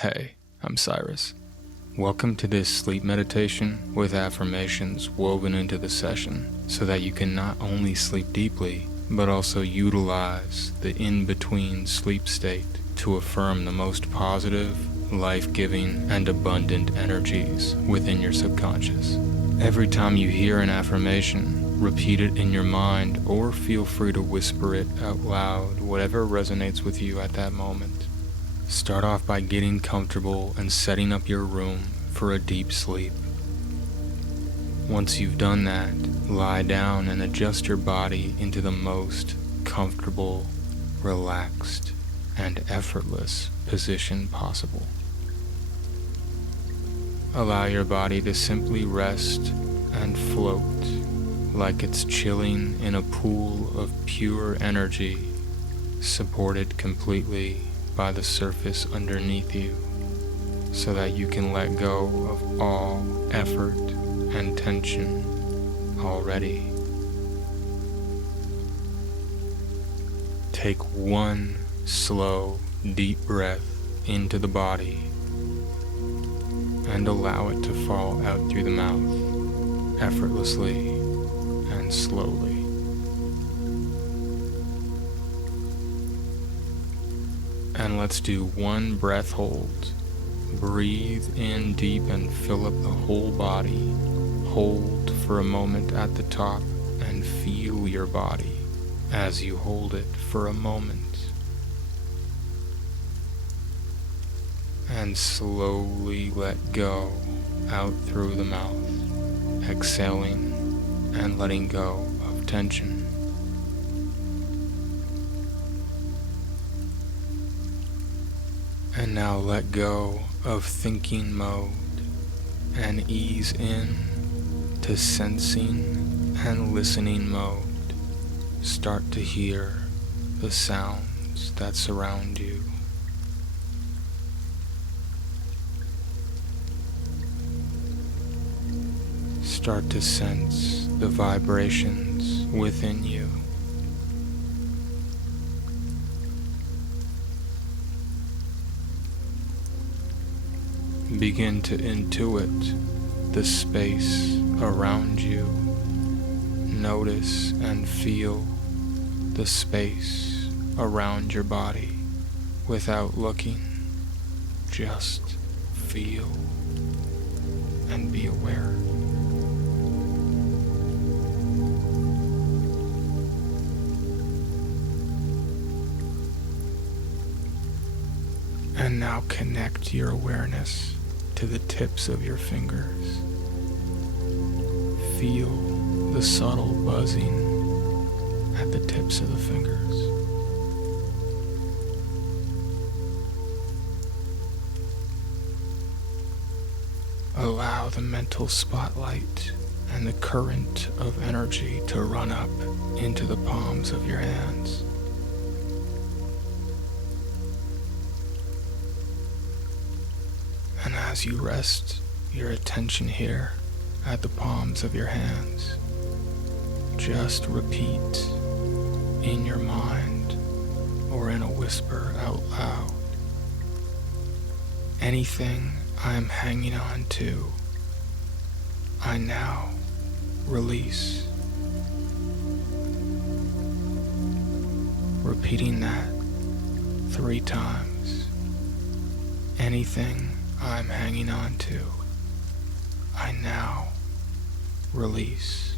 Hey, I'm Cyrus. Welcome to this sleep meditation with affirmations woven into the session so that you can not only sleep deeply, but also utilize the in-between sleep state to affirm the most positive, life-giving, and abundant energies within your subconscious. Every time you hear an affirmation, repeat it in your mind or feel free to whisper it out loud, whatever resonates with you at that moment. Start off by getting comfortable and setting up your room for a deep sleep. Once you've done that, lie down and adjust your body into the most comfortable, relaxed, and effortless position possible. Allow your body to simply rest and float like it's chilling in a pool of pure energy, supported completely by the surface underneath you, so that you can let go of all effort and tension already. Take one slow, deep breath into the body and allow it to fall out through the mouth effortlessly and slowly. And let's do one breath hold. Breathe in deep and fill up the whole body. Hold for a moment at the top and feel your body as you hold it for a moment. And slowly let go out through the mouth, exhaling and letting go of tension. And now let go of thinking mode and ease in to sensing and listening mode. Start to hear the sounds that surround you. Start to sense the vibrations within you. Begin to intuit the space around you. Notice and feel the space around your body without looking. Just feel and be aware. And now connect your awareness to the tips of your fingers. Feel the subtle buzzing at the tips of the fingers. Allow the mental spotlight and the current of energy to run up into the palms of your hands. And as you rest your attention here at the palms of your hands, just repeat in your mind or in a whisper out loud, anything I'm hanging on to, I now release. Repeating that 3 times. Anything I'm hanging on to, I now release.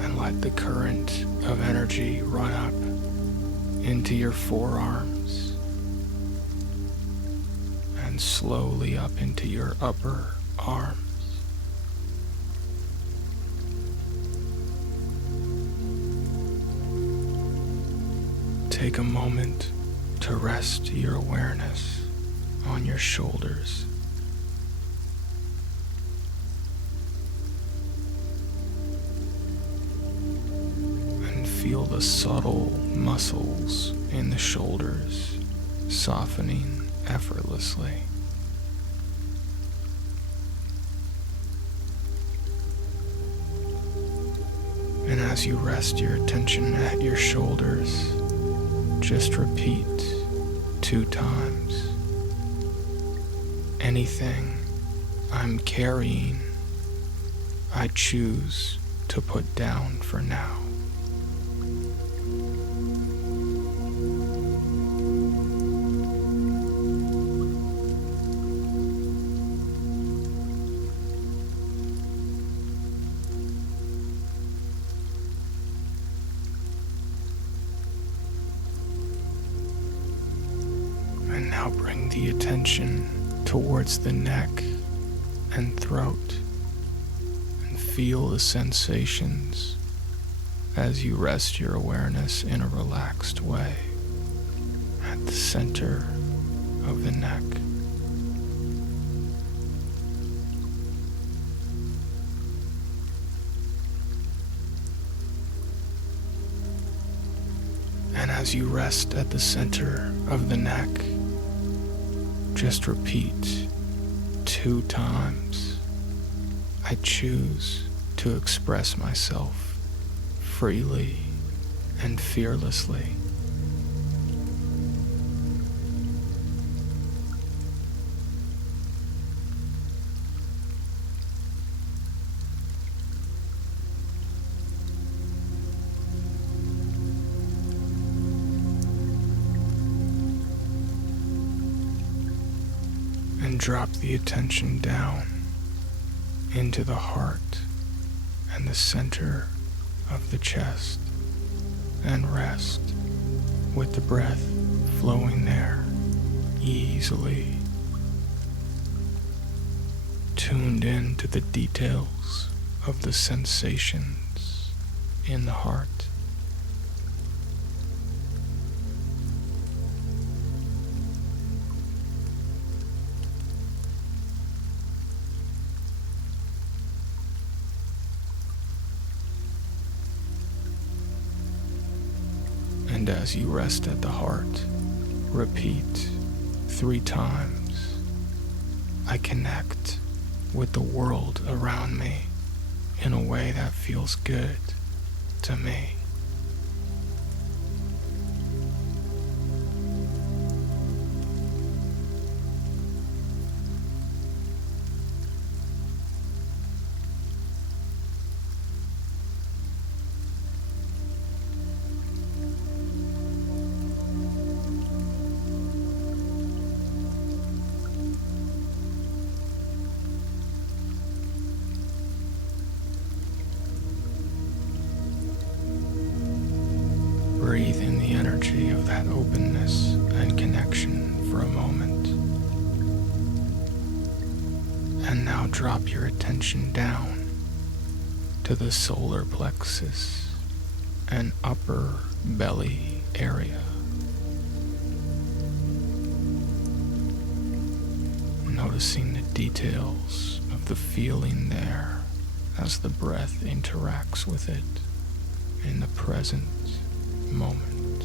And let the current of energy run up into your forearms and slowly up into your upper arms. Take a moment to rest your awareness on your shoulders. And feel the subtle muscles in the shoulders softening effortlessly. And as you rest your attention at your shoulders, just repeat 2 times. Anything I'm carrying, I choose to put down for now. And now bring the attention towards the neck and throat, and feel the sensations as you rest your awareness in a relaxed way at the center of the neck. And as you rest at the center of the neck, just repeat 2 times. I choose to express myself freely and fearlessly. And drop the attention down into the heart and the center of the chest, and rest with the breath flowing there easily, tuned in to the details of the sensations in the heart. And as you rest at the heart, repeat 3 times. I connect with the world around me in a way that feels good to me. Breathe in the energy of that openness and connection for a moment. And now drop your attention down to the solar plexus and upper belly area. Noticing the details of the feeling there as the breath interacts with it in the present moment.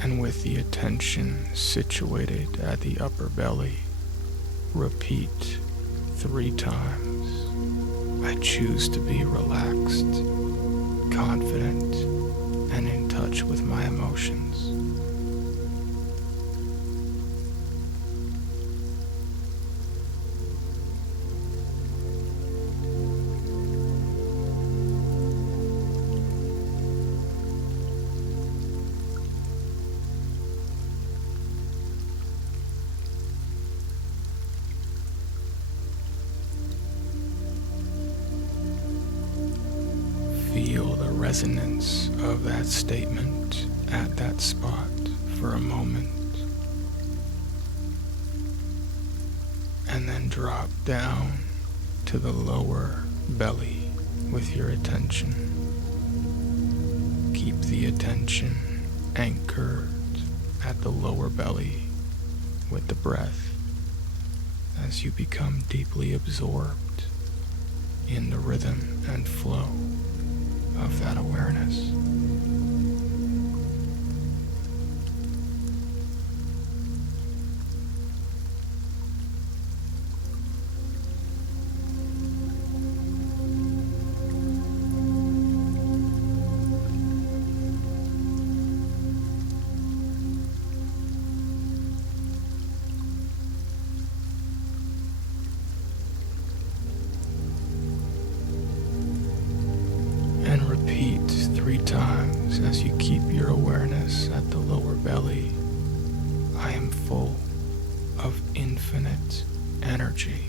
And with the attention situated at the upper belly, repeat 3 times. I choose to be relaxed, confident, and in touch with my emotions. Feel the resonance of that statement at that spot for a moment, and then drop down to the lower belly with your attention. Keep the attention anchored at the lower belly with the breath as you become deeply absorbed in the rhythm and flow of that awareness. And repeat 3 times as you keep your awareness at the lower belly. I am full of infinite energy.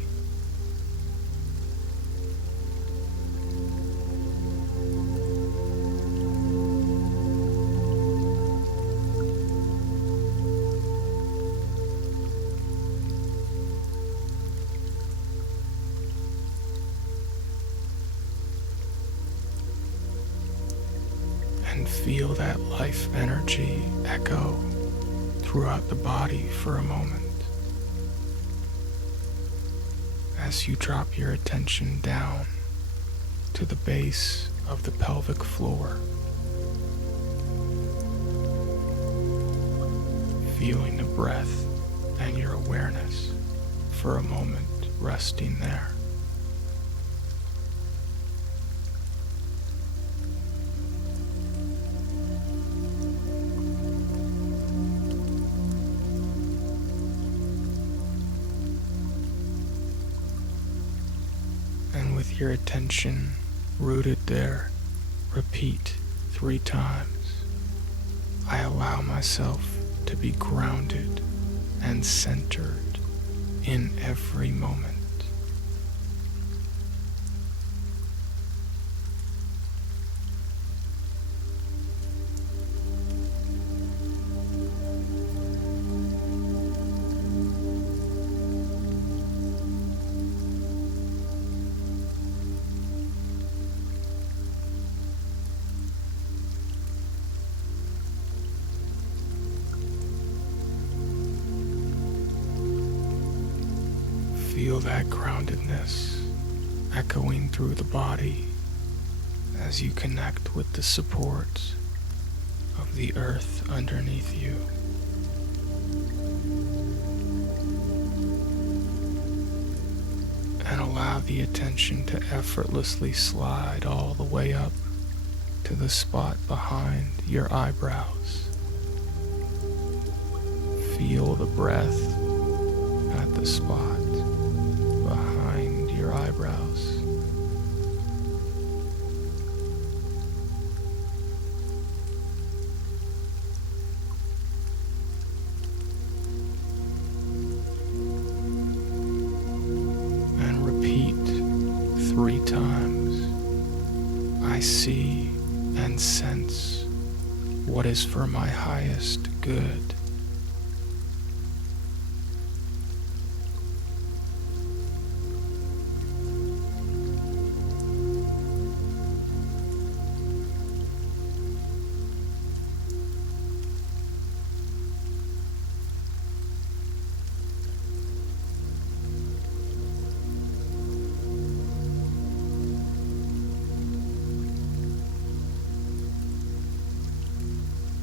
And feel that life energy echo throughout the body for a moment as you drop your attention down to the base of the pelvic floor, feeling the breath and your awareness for a moment resting there. With your attention rooted there, repeat 3 times. I allow myself to be grounded and centered in every moment. Feel that groundedness echoing through the body as you connect with the support of the earth underneath you. And allow the attention to effortlessly slide all the way up to the spot behind your eyebrows. Feel the breath at the spot behind your eyebrows. And repeat 3 times. I see and sense what is for my highest good.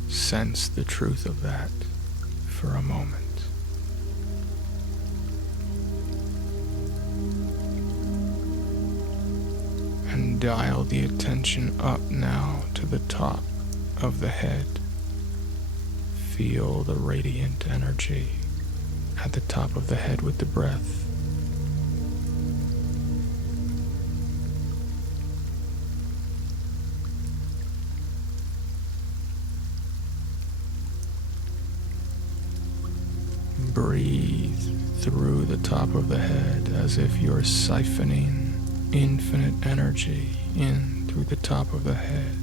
Sense the truth of that for a moment. And dial the attention up now to the top of the head. Feel the radiant energy at the top of the head with the breath. Breathe through the top of the head as if you're siphoning infinite energy in through the top of the head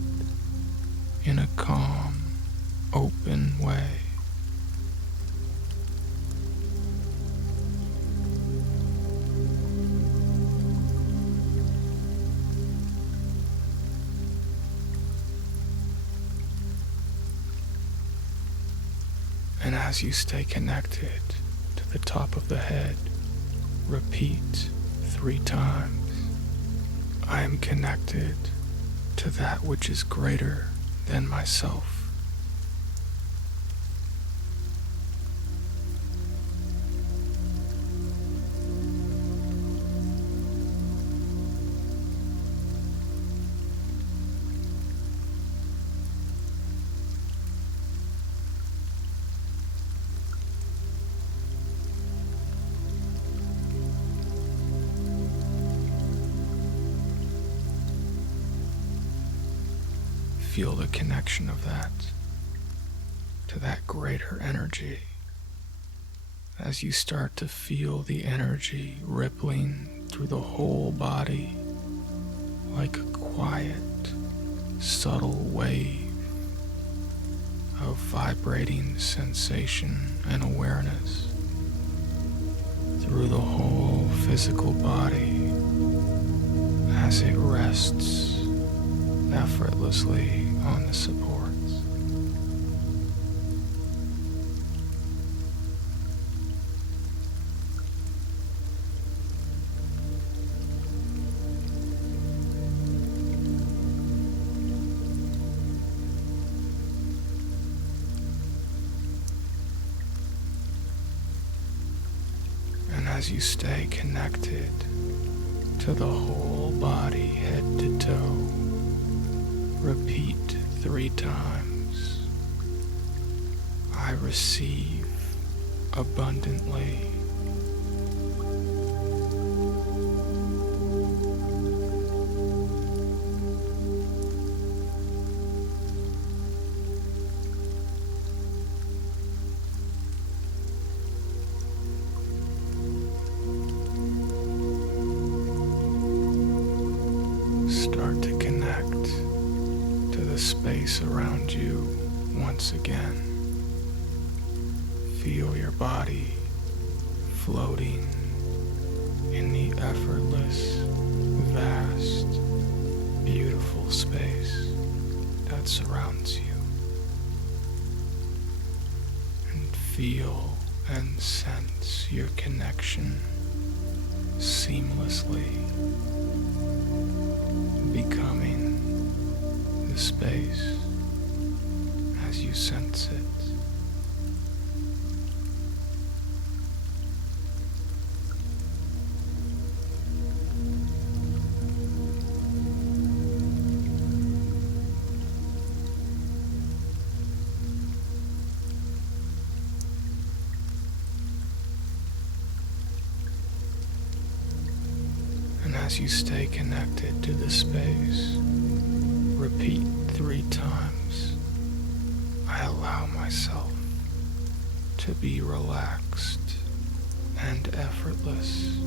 in a calm, open way. as you stay connected to the top of the head, repeat 3 times. I am connected to that which is greater than myself. Feel the connection of that to that greater energy as you start to feel the energy rippling through the whole body like a quiet, subtle wave of vibrating sensation and awareness through the whole physical body as it rests effortlessly on the supports. And as you stay connected to the whole body, head to toe, repeat 3 times. I receive abundantly. Start to connect to the space around you once again. Feel your body floating in the effortless, vast, beautiful space that surrounds you. And feel and sense your connection seamlessly becoming the space as you sense it. And as you stay connected to the space, repeat 3 times. I allow myself to be relaxed and effortless.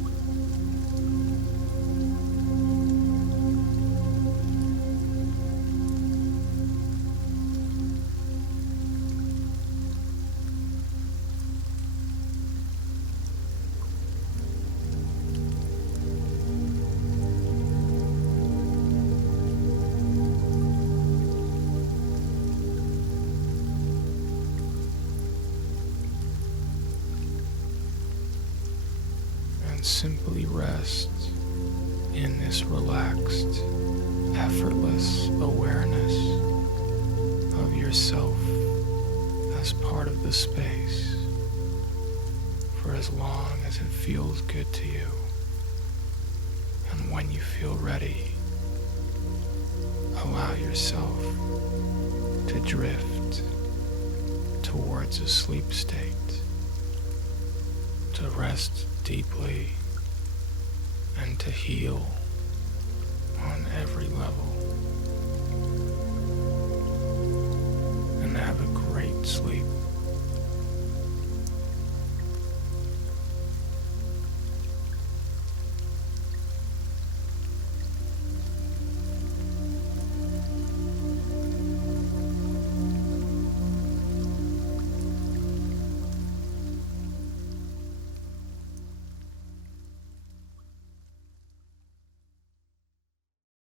Simply rest in this relaxed, effortless awareness of yourself as part of the space for as long as it feels good to you. And when you feel ready, allow yourself to drift towards a sleep state, to rest deeply and to heal on every level. And have a great sleep.